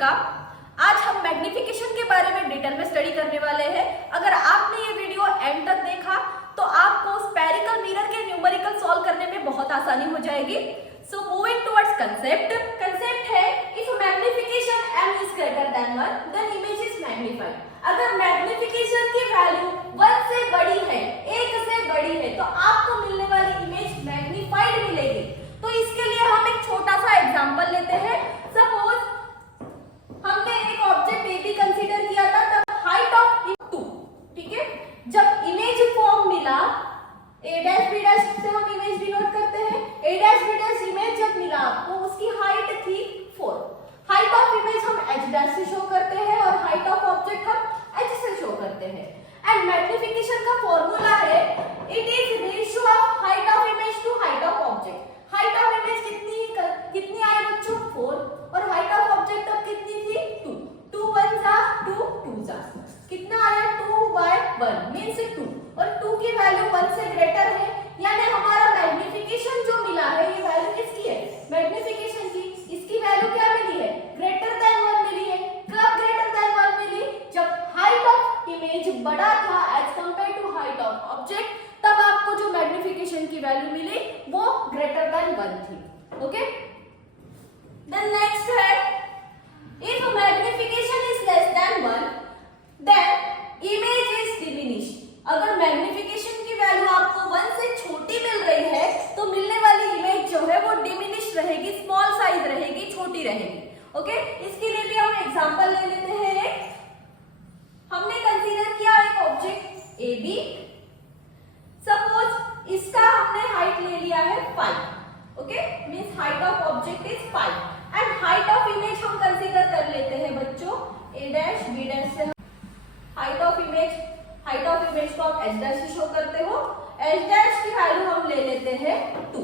का। आज हम मैग्निफिकेशन के बारे में डिटेल में स्टडी करने वाले हैं। अगर आपने ये वीडियो एंड तक देखा तो आपको स्फेरिकल मिरर के न्यूमेरिकल सॉल्व करने में बहुत आसानी हो जाएगी। सो मूविंग टुवर्ड्स कंसेप्ट है if magnification m is greater than 1 then image is magnified। अगर मैग्निफिकेशन की वैल्यू 1 से बड़ी है, 1 से बड़ी है, तो आपको मिलने वाली इमेज मैग्निफाइड मिलेगी। तो इसके लिए हम एक छोटा सा एग्जांपल लेते हैं। सपोज हमने एक ऑब्जेक्ट ए बी कंसीडर किया था, तब हाइट ऑफ 2, ठीक है। जब इमेज फॉर्म मिला a डैश b डैश से हम इमेज डिनोट करते हैं। a dash b dash image जब मिला आपको, उसकी हाइट थी 4। हाइट ऑफ इमेज हम h डैश से शो करते हैं और हाइट ऑफ ऑब्जेक्ट हम h से शो करते हैं। एंड मैग्निफिकेशन का फॉर्मूला है it is ratio of height of image to height of object. Height of image कितनी आई बच्चों? 4 और हाइट ऑफ ऑब्जेक्ट अब कितनी थी? 2। 2 1 जा 2 2 जा कितना आया? 2/1 मींस 2 और 2 की वैल्यू 1 से ग्रेटर है, यानी हमारा मैग्निफिकेशन जो मिला है ये वैल्यू किसकी है? मैग्निफिकेशन की। इसकी वैल्यू क्या मिली है? ग्रेटर देन 1 मिली है। कब ग्रेटर देन 1 मिली? जब हाइट ऑफ इमेज बड़ा था as compare to height of object, तब आपको जो मैग्निफिकेशन की वैल्यू मिली वो ग्रेटर देन 1 थी। ओके, देन नेक्स्ट है if magnification is less than 1 then image is diminished. अगर मैग्निफिकेशन की वैल्यू आपको 1 से छोटी मिल रही है तो मिलने वाली इमेज जो है वो डिमिनिश्ड रहेगी, स्मॉल साइज रहेगी, छोटी रहेगी। ओके, इसके लिए भी हम एग्जांपल ले लेते हैं। हमने कंसीडर किया एक ऑब्जेक्ट ए बी। सपोज इसका हमने हाइट ले लिया है 5। Okay, means height of object is 5 and height of image हम कंसीडर कर लेते हैं बच्चों a डैश b डैश से। हाइट ऑफ इमेज को आप h डैश से शो करते हो। h डैश की वैल्यू हम ले लेते हैं 2।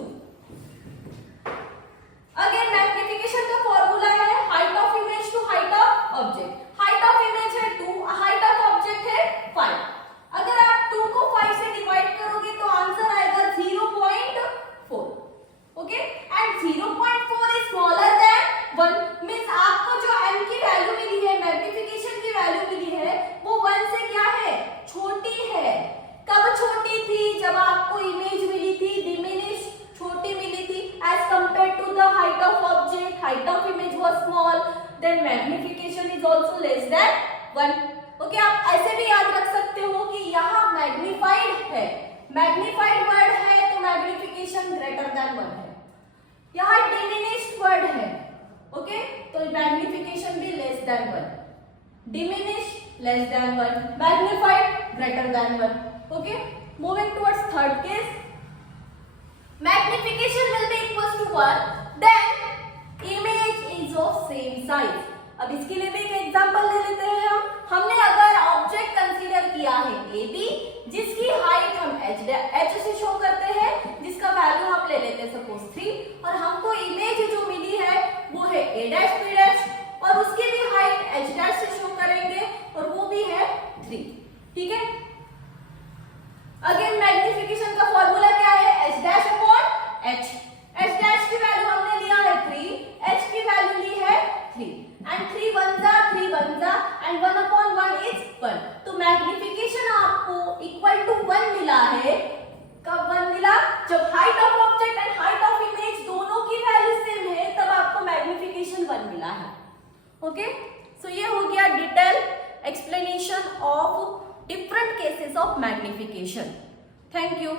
अगेन मैग्निफिकेशन का फॉर्मूला है height of image to height of object. Height of image है 2, हाइट ऑफ ऑब्जेक्ट है 5। अगर आप 2 को 5 से डिवाइड करोगे तो आंसर आएगा 0.4। Okay, and 0.4 is smaller than 1 means आपको जो m की वैल्यू मिली है, मैग्निफिकेशन की वैल्यू मिली है, वो 1 से क्या है? छोटी है। कब छोटी थी? जब आपको इमेज मिली थी डिमिनिश, छोटी मिली थी as compare to the height of object. Height of image was small, then magnification is also less than 1। Okay, आप ऐसे भी याद रख सकते हो कि यहाँ मैग्निफाइड है, मैग्निफाइड वर्ड है तो मैग्निफिकेशन ग्रेटर देन 1 है। यहाँ डिमिनिश्ड वर्ड है, ओके, तो मैग्निफिकेशन भी less than 1। Diminished less than 1, magnified greater than 1। Okay, moving towards third case, magnification will be equals to 1 then image is of same size. अब इसके लिए भी एक एग्जांपल ले लेते हैं हम। हमने अगर ऑब्जेक्ट कंसीडर किया है ए बी, जिसकी हाइट हम h से शो करते हैं, जिसका वैल्यू हम ले लेते हैं सपोज 3, और हमको इमेज जो मिली है वो है a डैश b डैश और उसकी भी हाइट h डैश से शो करेंगे और वो भी है 3। ठीक है, अगेन मैग्निफिकेशन का फॉर्मूला क्या है? h dash upon h। h dash की वैल्यू हमने लिया है 3, h की वैल्यू ली है 3 एंड 3 1 जा 3 1 जा एंड 1 अपॉन 1 इज 1। तो मैग्निफिकेशन आपको इक्वल टू 1 मिला है। कब 1 मिला? जब height of object and height of image दोनों की वैल्यू सेम है, तब आपको मैग्निफिकेशन 1 मिला है। ओके, सो ये हो गया detail explanation of different cases of magnification. Thank you.